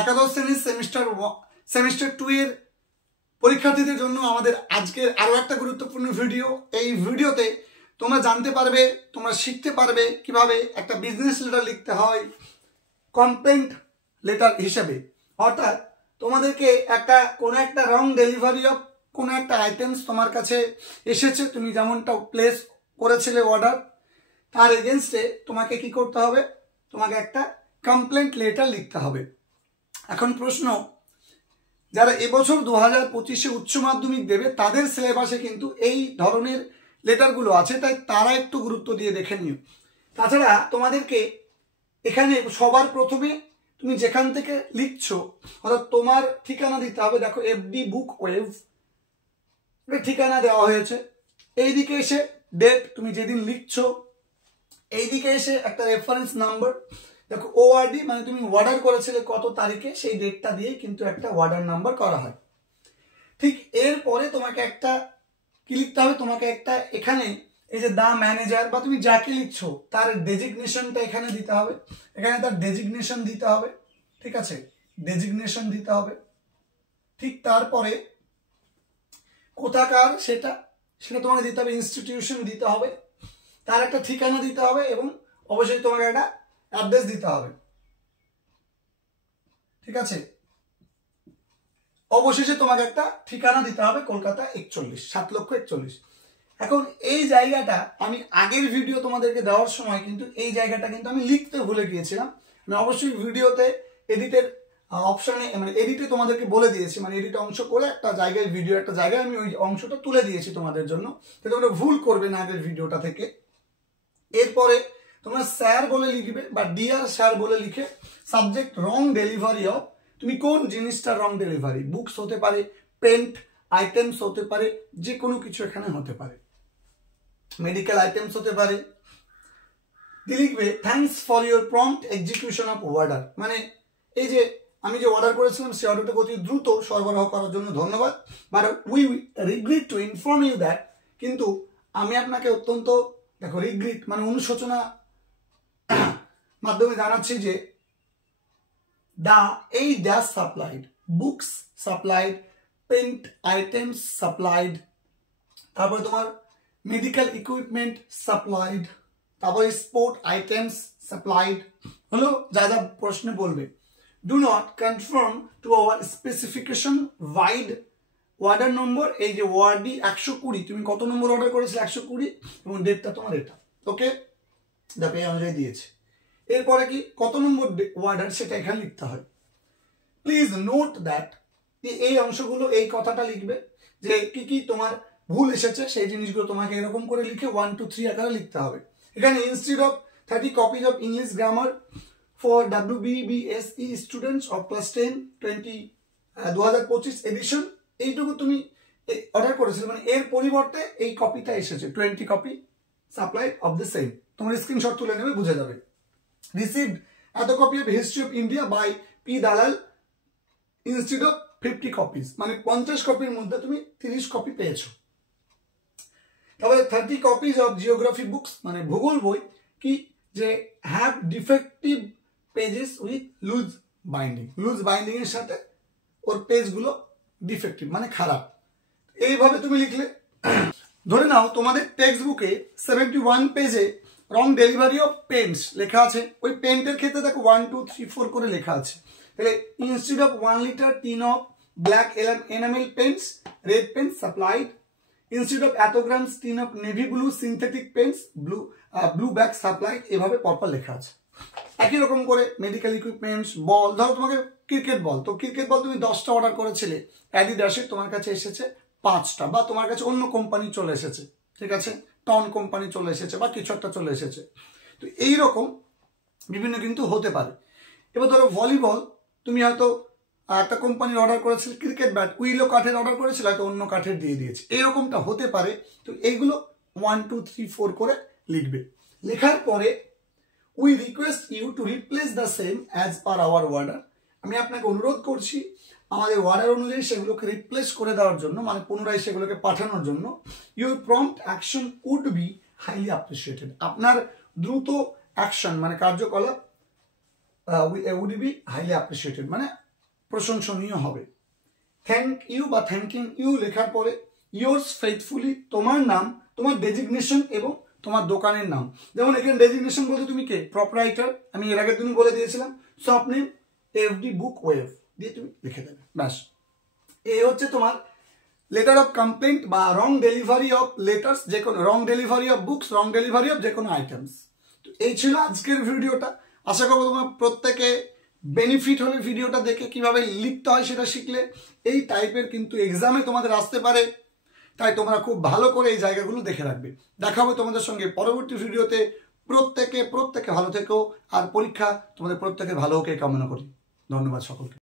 একাদশ শ্রেণীর সেমিস্টার 2 এর পরীক্ষার্থীদের জন্য আমাদের আজকের আরো একটা গুরুত্বপূর্ণ ভিডিও। এই ভিডিওতে তোমরা জানতে পারবে, তোমরা শিখতে পারবে কিভাবে একটা বিজনেস লেটার লিখতে হয় কমপ্লেন্ট লেটার হিসেবে। অর্থাৎ তোমাদেরকে কোনো একটা রং ডেলিভারি অফ কোনো একটা আইটেমস তোমার কাছে এসেছে, তুমি যেমনটা প্লেস করেছিলে অর্ডার, তার এগেনস্টে তোমাকে কি করতে হবে, তোমাকে একটা কমপ্লেন্ট লেটার লিখতে হবে। এখন প্রশ্ন, যারা এবছর 2025-এ উচ্চ মাধ্যমিক দেবে তাদের সিলেবাসে কিন্তু এই ধরনের লেটারগুলো আছে, তাই তারা একটু গুরুত্ব দিয়ে দেখে নিও। তাছাড়া তোমাদেরকে এখানে সবার প্রথমে তুমি যেখান থেকে লিখছো অর্থাৎ তোমার ঠিকানা দিতে হবে। দেখো এফডি বুক ওয়েভ ঠিকানা দেওয়া হয়েছে, এইদিকে এসে ডেট তুমি যেদিন লিখছো, এইদিকে এসে একটা রেফারেন্স নাম্বার। দেখো ওআরডি মানে তুমি অর্ডার করেছিলে কত তারিখে, সেই ডেটটা দিয়ে কিন্তু একটা অর্ডার নাম্বার করা হয়। ঠিক এরপরে তোমাকে একটা কি লিখতে হবে, তোমাকে একটা এখানে এই যে দা ম্যানেজার বা তুমি যাকে লিখছো তার ডেজিগনেশনটা এখানে দিতে হবে, এখানে তার ডেজিগনেশন দিতে হবে, ঠিক আছে, ডেজিগনেশন দিতে হবে। ঠিক তারপরে কোথাকার সেটা তোমাকে দিতে হবে, ইনস্টিটিউশন দিতে হবে, তার একটা ঠিকানা দিতে হবে এবং অবশ্যই তোমাকে একটা অ্যাড্রেস দিতে হবে, ঠিক আছে। অবশেষে তোমাকে একটা ঠিকানা দিতে হবে, কলকাতা 7,41,000। এখন এই জায়গাটা আমি আগের ভিডিও তোমাদেরকে দেওয়ার সময় কিন্তু এই জায়গাটা কিন্তু আমি লিখতে ভুলে গিয়েছিলাম। আমি অবশ্যই ভিডিওতে এডিটের অপশনে মানে এডিটে তোমাদেরকে বলে দিয়েছি, মানে এডিট অংশ করে একটা জায়গায় ভিডিও একটা জায়গায় আমি ওই অংশটা তুলে দিয়েছি তোমাদের জন্য, তোমরা ভুল করবে না আগের ভিডিওটা থেকে। এরপরে তোমরা স্যার বলে লিখবে বা ডিয়ার স্যার বলে লিখে সাবজেক্ট রং ডেলিভারি অফ, তুমি কোন জিনিসটা রং ডেলিভারি, বুকস হতে পারে, পেন্ট আইটেমস হতে পারে, যে কোনো কিছু এখানে হতে পারে, মেডিকেল আইটেমস হতে পারে। লিখবে thanks for your prompt execution of order, মানে এই যে আমি যে অর্ডার করেছিলাম সেই অর্ডারটা অতি দ্রুত সরবরাহ করার জন্য ধন্যবাদ, but we regret to inform you that, কিন্তু আমি আপনাকে অত্যন্ত দেখো রিগ্রেট মানে অনুশোচনা মাধ্যমে জানাচ্ছি যে এই dash supplied, books supplied, paint items supplied, তারপরে তোমার মেডিকেল ইকুইপমেন্ট সাপ্লাইড, তারপরে স্পোর্ট আইটেমস সাপ্লাইড হলো যা যা প্রশ্নে বলবে। Do not confirm to our specification vide order number, এই যে ওয়ার্ডি 120, তুমি কত নম্বর অর্ডার করেছিলে 120 এবং ডেটটা তোমার এটা, ওকে দেখো এই অনুযায়ী দিয়েছে। এরপরে কি কত নম্বর অর্ডার সেটা এখানে লিখতে হয়। প্লিজ নোট দ্যাট, এই অংশগুলো এই কথাটা লিখবে যে কি কি তোমার ভুল এসেছে সেই জিনিসগুলো তোমাকে এরকম করে লিখে 1 2 3 আকারে লিখতে হবে। এখানে instead of 30 copies of English grammar for WBBSE students of class 10 2025 edition, এইটুকু তুমি অর্ডার করেছিলে, মানে এর পরিবর্তে এই কপিটা এসেছে 20 copy supplied of the same, তোমার স্ক্রিনশট তুলে নেবে, বুঝে যাবে। রিসিভড এত copy of history of India by P Dalal instead of 50 copies, মানে 50 কপির মধ্যে তুমি 30 কপি পেয়েছো। তারপরে 30 কপিজ অফ জিওগ্রাফি বুকস, মানে ভূগোল বই কি যে have defective pages with loose binding, loose binding এর সাথে ওর পেজগুলো ডিফেক্টিভ মানে খারাপ, এইভাবে তুমি লিখলে। ধরে নাও তোমাদের টেক্সট বুকে 71 পেজে রং ডেলিভারি অফ পেন্টস লেখা আছে, ওই পেন্টের ক্ষেত্রে দেখো 1 2 3 4 করে লেখা আছে, তাহলে instead of 1 litre tin of black enamel paints red paint supplied, instead of এত grams tin of navy blue synthetic paints blue bag supplied, এভাবে পরপর লেখা আছে। একই রকম করে মেডিকেল ইকুইপমেন্টস, বল, ধরো তোমাকে ক্রিকেট বল, তো ক্রিকেট বল তুমি 10টা অর্ডার করেছিলে অ্যাডিডাসের, তোমার কাছে এসেছে 5টা, বা তোমার কাছে অন্য কোম্পানি চলে এসেছে, ঠিক আছে, টন কোম্পানি চলে এসেছে বা কিছু একটা চলে এসেছে, তো এইরকম বিভিন্ন কিন্তু হতে পারে। এবার ধরো ভলিবল, তুমি হয়তো একটা কোম্পানির অর্ডার করেছিলে ক্রিকেট ব্যাট, উইলো কাঠের অর্ডার করেছিল, হয়তো অন্য কাঠের দিয়ে দিয়েছে, এরকমটা হতে পারে। তো এইগুলো 1 2 3 4 করে লিখবে। লেখার পরে we request you to replace the same as per our order, আমি আপনাকে অনুরোধ করছি আমাদের অর্ডার অনুযায়ী সেগুলোকে রিপ্লেস করে দেওয়ার জন্য, মানে পুনরায় সেগুলোকে পাঠানোর জন্য। Your prompt action would be highly appreciated, আপনার দ্রুত অ্যাকশন মানে কার্যকলাপ উড বি হাইলি অ্যাপ্রিসিয়েটেড, মানে প্রশংসনীয় হবে। থ্যাংক ইউ বা থ্যাংকিং ইউ লেখার পরে ইয়োর্স ফেথফুলি, তোমার নাম, তোমার ডেজিগনেশন এবং তোমার দোকানের নাম। যেমন এখানে ডেজিগনেশন বলতে তুমি কে, প্রপারাইটার, আমি এর আগের দিন বলে দিয়েছিলাম। শপ নেম এফডি বুক ওয়েভ দিয়ে তুমি লিখে দেবে, ব্যাস। এ হচ্ছে তোমার লেটার অফ কমপ্লেন্ট বা রং ডেলিভারি অফ লেটার্স, যে কোনো wrong delivery of books, wrong delivery of যে কোনো আইটেমস। তো এই ছিল আজকের ভিডিওটা। আশা করবো তোমার প্রত্যেকে বেনিফিট হলে ভিডিওটা দেখে কিভাবে লিখতে হয় সেটা শিখলে। এই টাইপের কিন্তু এক্সামে তোমাদের আসতে পারে, তাই তোমরা খুব ভালো করে এই জায়গাগুলো দেখে রাখবে। দেখা হবে তোমাদের সঙ্গে পরবর্তী ভিডিওতে। প্রত্যেকে ভালো থেকো, আর পরীক্ষা তোমাদের প্রত্যেকে ভালো হোক এই কামনা করি। ধন্যবাদ সকলকে।